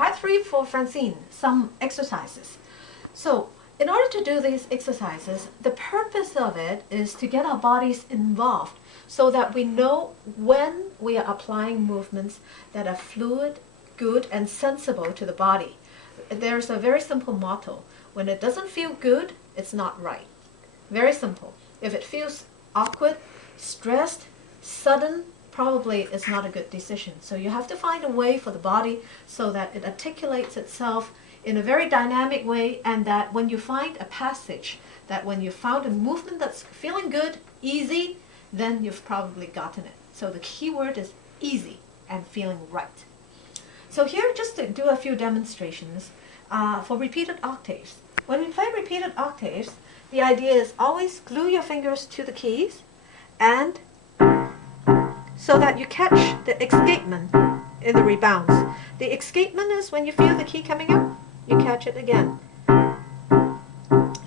Part 3 for Francine, some exercises. So, in order to do these exercises, the purpose of it is to get our bodies involved so that we know when we are applying movements that are fluid, good, and sensible to the body. There's a very simple motto. When it doesn't feel good, it's not right. Very simple. If it feels awkward, stressed, sudden, probably is not a good decision. So you have to find a way for the body so that it articulates itself in a very dynamic way, and that when you find a passage, that when you found a movement that's feeling good, easy, then you've probably gotten it. So the key word is easy and feeling right. So here, just to do a few demonstrations for repeated octaves. When we play repeated octaves, the idea is always glue your fingers to the keys, and so that you catch the escapement in the rebounds. The escapement is when you feel the key coming up, you catch it again,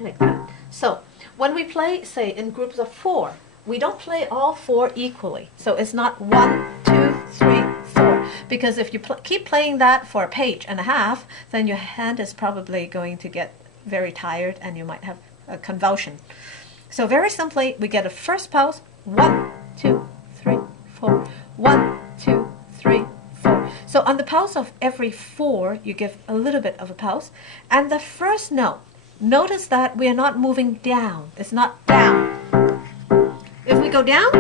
like that. So when we play, say, in groups of 4, we don't play all 4 equally. So it's not 1, 2, 3, 4. Because if you keep playing that for a page and a half, then your hand is probably going to get very tired and you might have a convulsion. So very simply, we get a first pulse, 1, 2, 3, 4. 1, 2, 3, 4. So on the pulse of every 4, you give a little bit of a pulse. And the first note, notice that we are not moving down. It's not down. If we go down,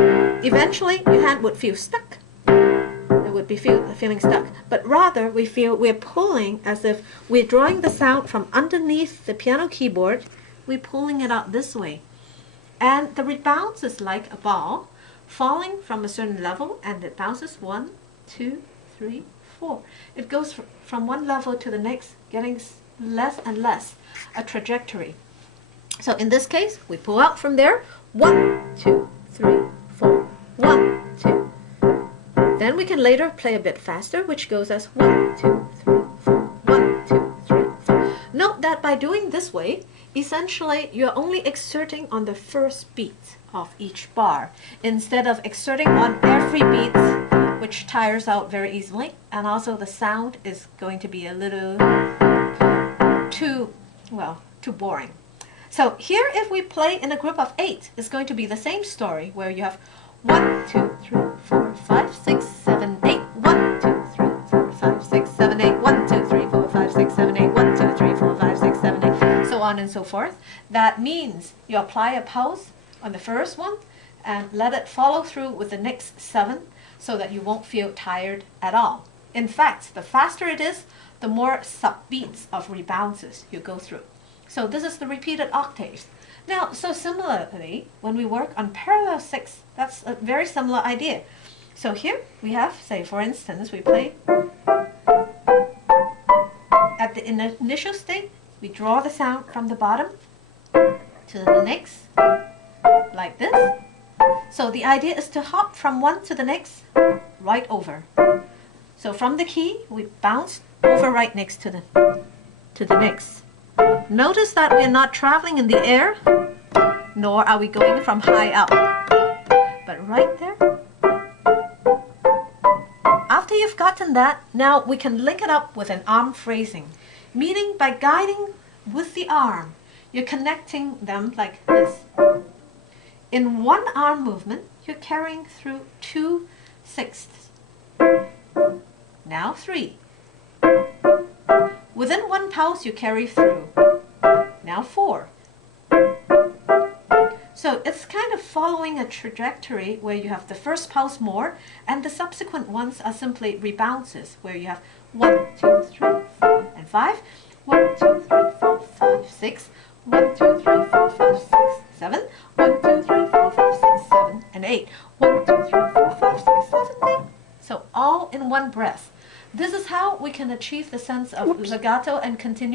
eventually your hand would feel stuck. It would be feeling stuck. But rather, we feel we're pulling as if we're drawing the sound from underneath the piano keyboard. We're pulling it out this way. And the rebounds is like a ball falling from a certain level, and it bounces 1, 2, 3, 4. It goes from one level to the next, getting less and less a trajectory. So in this case, we pull out from there, 1, 2, 3, 4, 1, 2. Then we can later play a bit faster, which goes as 1, 2, 3, 4, 1, 2, 3, 4. Note that by doing this way, essentially you're only exerting on the first beat of each bar, instead of exerting on every beat, which tires out very easily, and also the sound is going to be a little too boring. So here, if we play in a group of 8, it's going to be the same story, where you have 1, 2, 3, 4, 5, 6, 7, 8, 1, 2, 3, 4, 5, 6, 7, 8, 1, 2, 3, 4, 5, 6, 7, 8, 1, 2, 3, 4, 5, 6, 7, 8, so on and so forth. That means you apply a pulse on the first one and let it follow through with the next 7 so that you won't feel tired at all. In fact, the faster it is, the more sub-beats of rebounds you go through. So this is the repeated octaves. Now, so similarly, when we work on parallel 6, that's a very similar idea. So here we have, say, for instance, we play at the initial state, we draw the sound from the bottom to the next, like this. So the idea is to hop from one to the next, right over. So from the key, we bounce over right next to the next. Notice that we're not traveling in the air, nor are we going from high up, but right there. After you've gotten that, now we can link it up with an arm phrasing, meaning by guiding with the arm, you're connecting them like this. In one arm movement, you're carrying through 2 sixths. Now 3. Within one pulse, you carry through. Now 4. So it's kind of following a trajectory where you have the first pulse more, and the subsequent ones are simply rebounces, where you have 1, 2, 3, 4, and 5. 1, 2, 3, 4, 5, 6. 1, 2, 3, 4, 5, 6, 7. 1, 2, 3, 4, 5, 6, 7, and 8. 1, 2, 3, 4, 5, 6, 7, 8. So all in one breath. This is how we can achieve the sense of legato and continue.